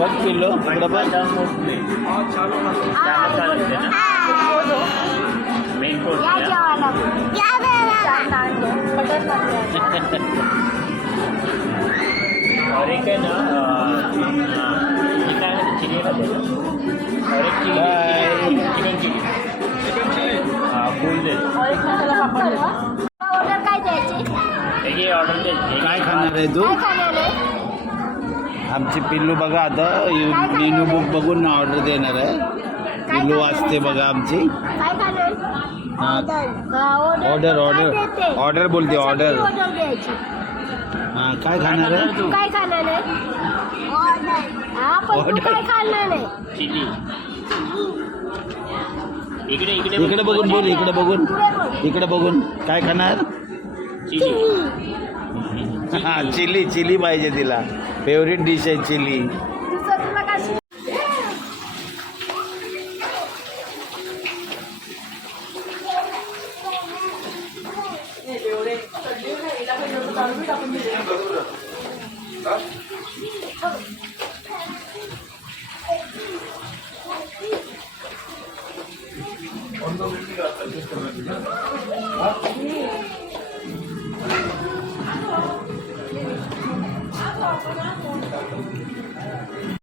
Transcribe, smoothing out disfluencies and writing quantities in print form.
बस kilo double main course और एक है ना चिली का दे और एक चिकन चिली हाँ फुल दे ऑर्डर काय द्यायची ये ऑर्डर दे काय खाणार आहे तू? काय खाणार आहे आमची पिल्लू बघा आता मेनू बुक बघून ना ऑर्डर देणार आहे. पिल्लू वाचते बघा आमची. काय खाणार हां ऑर्डर ऑर्डर बोलते ऑर्डर. ऑर्डर द्यायची हां काय खाणार आहे? तू काय खाणार आहे ऑर्डर हा पण तू काय खाणार आहे चिली इकडे इकडे इकडे बघून बोल इकडे बघून इकडे बघून काय खाणार? चिली हां चिली चिली पाहिजे तिला. फेवरेट डिश आहे चिली. तुझं तुला काय